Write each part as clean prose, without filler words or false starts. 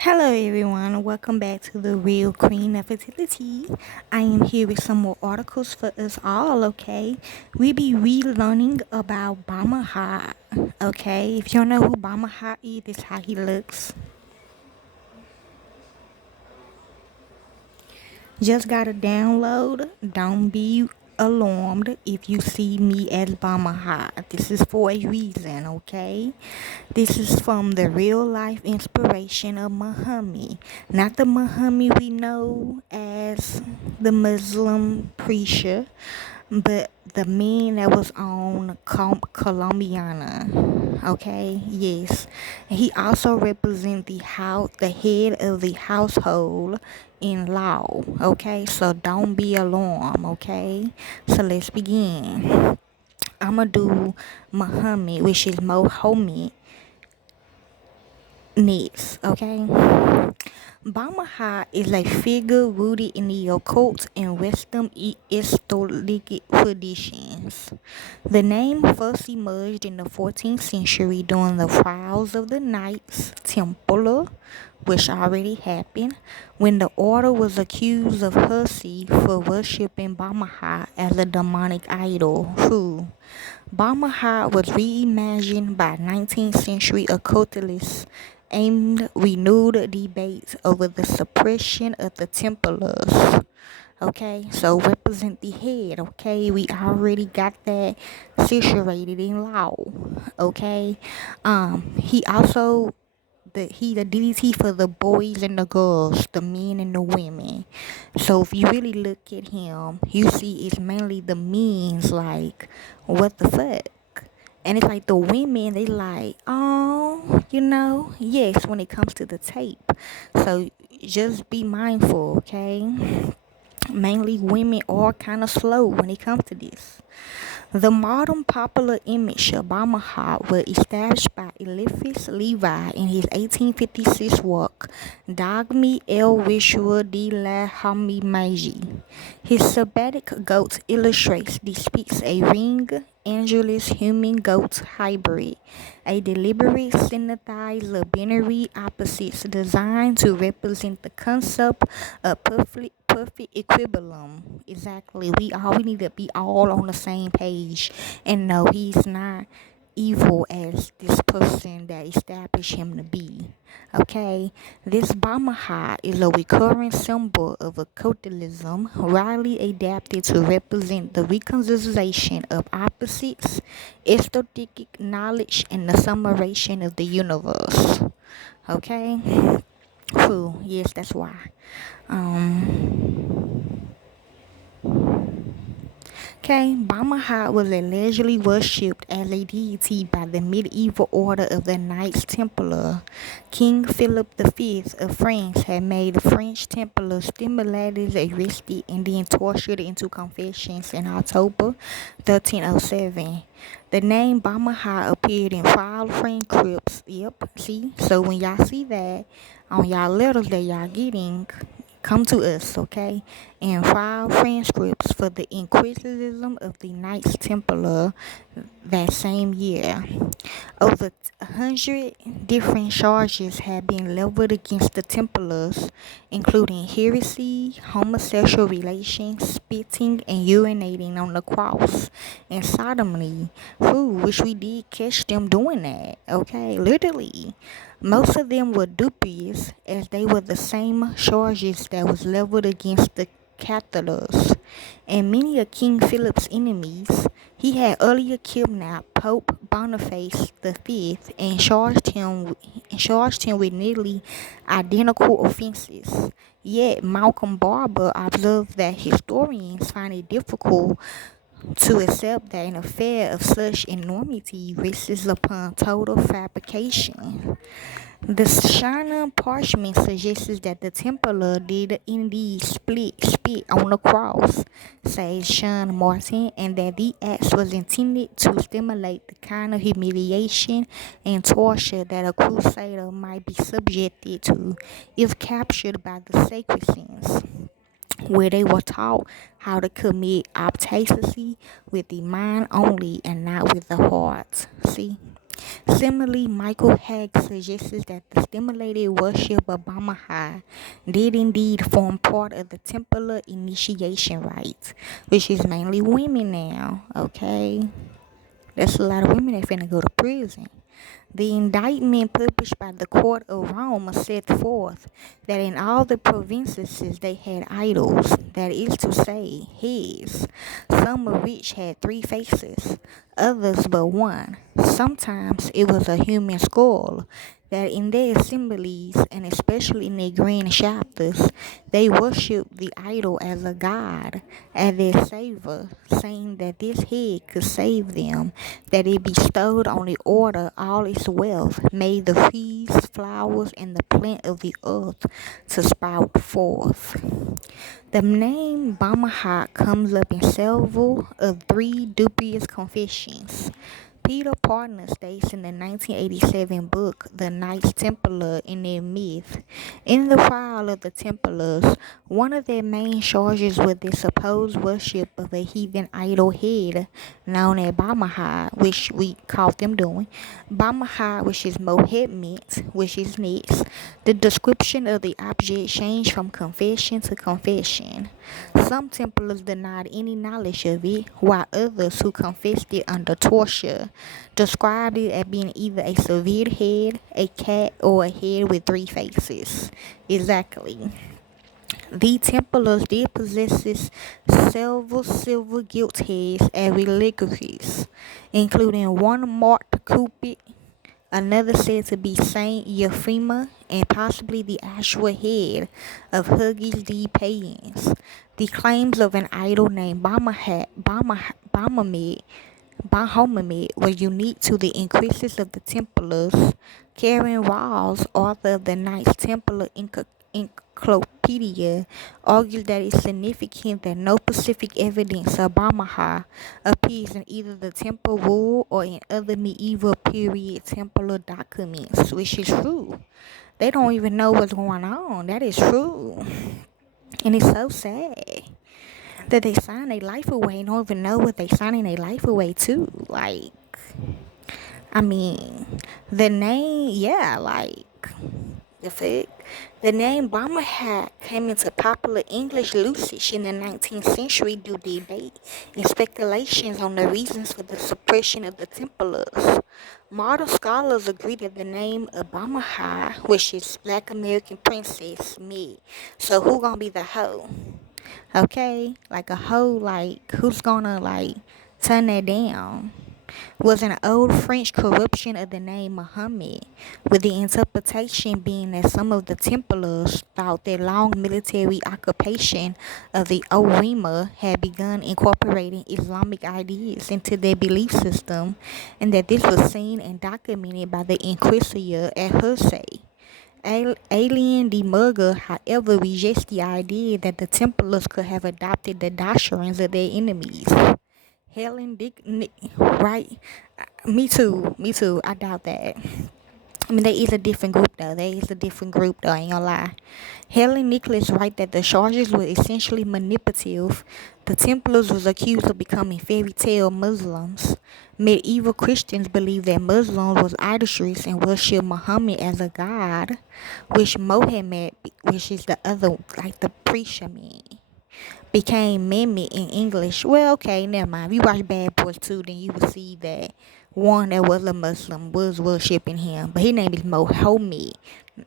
Hello everyone, welcome back to the Real Queen of Fertility. I am here with some more articles for us all, okay? We be relearning about Baphomet, okay? If you don't know who Baphomet is, this is how he looks. Just got to download. Don't be alarmed if you see me as Baphomet. This is for a reason, okay? This is from the real life inspiration of Muhammad. Not the Muhammad we know as the Muslim preacher, but the man that was on Colombiana. Okay, yes. He also represents the head of the household in law. Okay, so don't be alarmed. Okay, so let's begin. I'ma do Muhammad, which is Mohammed, next. Okay. Bamaha is a figure rooted in the occult and Western historic traditions. The name first emerged in the 14th century during the trials of the Knights Templar, which already happened, when the order was accused of heresy for worshipping Bamaha as a demonic idol. Bamaha was reimagined by 19th century occultists aimed renewed debates over the suppression of the Templars. Okay, so represent the head. Okay, we already got that situated in law. Okay, he also the deity for the boys and the girls, the men and the women. So if you really look at him, you see it's mainly the men's like, what the fuck? And it's like the women, they like, oh, yes, when it comes to the tape. So just be mindful, okay? Mainly women are kind of slow when it comes to this. The modern popular image of Baphomet was established by Éliphas Lévi in his 1856 work, Dogme el Ritual de la Humanité. His sabbatic goat illustrates depicts a ring angelus human-goat hybrid, a deliberate synthesized of binary opposites designed to represent the concept of perfect equilibrium. Exactly. We need to be all on the same page. And no, he's not evil as this person that established him to be. Okay, this Bamaha is a recurring symbol of occultism, widely adapted to represent the reconciliation of opposites, esoteric knowledge, and the summation of the universe. Okay, yes, that's why. Okay, Baphomet was allegedly worshipped as a deity by the medieval order of the Knights Templar. King Philip V of France had made the French Templars stimulators arrested and then tortured into confessions in October 1307. The name Baphomet appeared in file transcripts. Yep, see? So when y'all see that on y'all letters that y'all getting, come to us, okay, and file transcripts for the Inquisitism of the Knights Templar that same year. Over 100 different charges have been leveled against the Templars, including heresy, homosexual relations, spitting and urinating on the cross, and sodomy, which we did catch them doing that, okay, literally. Most of them were dubious, as they were the same charges that was leveled against the Catholics, and many of King Philip's enemies. He had earlier kidnapped Pope Boniface V and charged him with nearly identical offenses. Yet Malcolm Barber observed that historians find it difficult to accept that an affair of such enormity rests upon total fabrication. The Shana parchment suggests that the Templar did indeed spit on the cross, says Sean Martin, and that the act was intended to stimulate the kind of humiliation and torture that a crusader might be subjected to if captured by the Saracens, where they were taught how to commit apostasy with the mind only and not with the heart. See? Similarly, Michael Hagg suggests that the stimulated worship of Baphomet did indeed form part of the Templar initiation rites, which is mainly women now, okay? That's a lot of women that finna go to prison. The indictment published by the court of Rome set forth that in all the provinces they had idols, that is to say, heads, some of which had 3 faces, others but one. Sometimes it was a human skull, that in their assemblies, and especially in their grand chapters, they worshipped the idol as a god, as their savior, saying that this head could save them, that it bestowed on the order all its wealth, made the trees, flowers, and the plant of the earth to sprout forth. The name Baphomet comes up in several of 3 dubious confessions. Peter Partner states in the 1987 book, The Knights Templar and Their Myth, in the trial of the Templars, one of their main charges was the supposed worship of a heathen idol head known as Baphomet, which we caught them doing. Baphomet, which is Mohammed, which is next. The description of the object changed from confession to confession. Some Templars denied any knowledge of it, while others who confessed it under torture described it as being either a severed head, a cat, or a head with 3 faces. Exactly. The Templars did possess several silver gilt heads as reliquaries, including one marked Cupid, another said to be Saint Euphemia, and possibly the actual head of Huggies the Payans. The claims of an idol named Baphomet were unique to the increases of the Templars. Karen Rawls, author of the Knights Templar Encyclopedia, argues that it's significant that no specific evidence of Baphomet appears in either the Temple Rule or in other medieval period Templar documents, which is true. They don't even know what's going on. That is true. And it's so sad that they sign their life away and don't even know what they signing their life away to. Like, I mean, the name, yeah, like, the fact. The name Baphomet came into popular English usage in the 19th century due to debate and speculations on the reasons for the suppression of the Templars. Modern scholars agree that the name of Baphomet, which is Black American Princess, me. So who gonna be the hoe? Okay, like a hoe, like who's gonna like turn that down? Was an old French corruption of the name Muhammad, with the interpretation being that some of the Templars thought their long military occupation of the Orima had begun incorporating Islamic ideas into their belief system, and that this was seen and documented by the Inquisitor at Hersey. Alien de Murger, however, rejects the idea that the Templars could have adopted the doctrines of their enemies. Helen Dick, right? Me too. I doubt that. I mean, there is a different group though. I ain't gonna lie. Helen Nicholas write that the charges were essentially manipulative. The Templars was accused of becoming fairy tale Muslims. Medieval Christians believed that Muslims was idolatrous and worshiped Muhammad as a god, which Mohammed, which is the other, like the preacher man, became Mehmet in English. Well, okay, never mind. If you watch Bad Boys 2, then you will see that one that was a Muslim was worshipping him. But his name is Mohammed,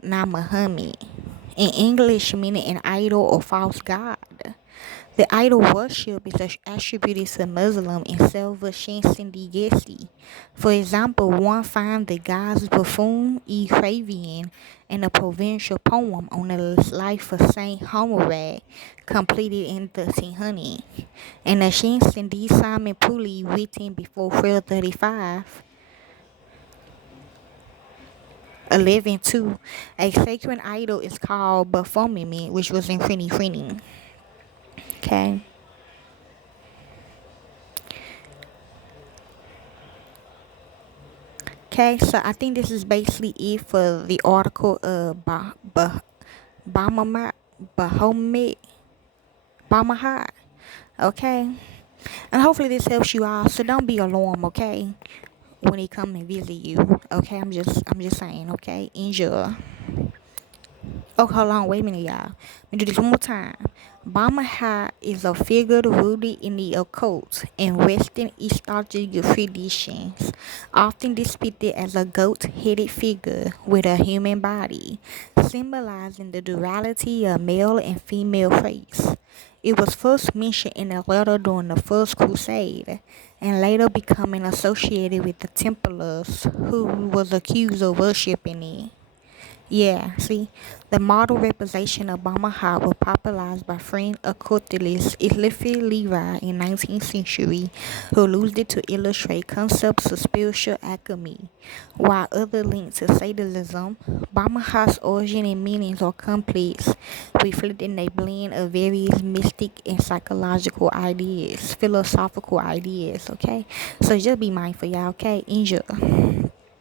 not Muhammad. In English, meaning an idol or false god. The idol worship is attributed to Muslim in several Shinsigesi. For example, one finds the gods perfume Ephraim in a provincial poem on the life of Saint Homerad, completed in 1300. And the Shinsindi Simon Puli, written before 1235. 11.2. A sacred idol is called Baphomet, which was in Frini. Okay. Okay, so I think this is basically it for the article of Baphomet, okay? And hopefully this helps you all, so don't be alarmed, okay? when he come and visit you. Okay, I'm just saying. Okay, enjoy. Oh, hold on, wait a minute, y'all. Let me do this one more time. Baphomet is a figure rooted in the occult and Western historical traditions, often depicted as a goat-headed figure with a human body, symbolizing the duality of male and female race. It was first mentioned in a letter during the First Crusade, and later becoming associated with the Templars, who was accused of worshipping it. Yeah, see, the model representation of Baphomet was popularized by French occultist Éliphas Lévi in 19th century, who used it to illustrate concepts of spiritual alchemy. While other links to Satanism, Baphomet's origin and meanings are complex, reflecting a blend of various mystic and psychological ideas, philosophical ideas, okay? So just be mindful, y'all, okay? Enjoy.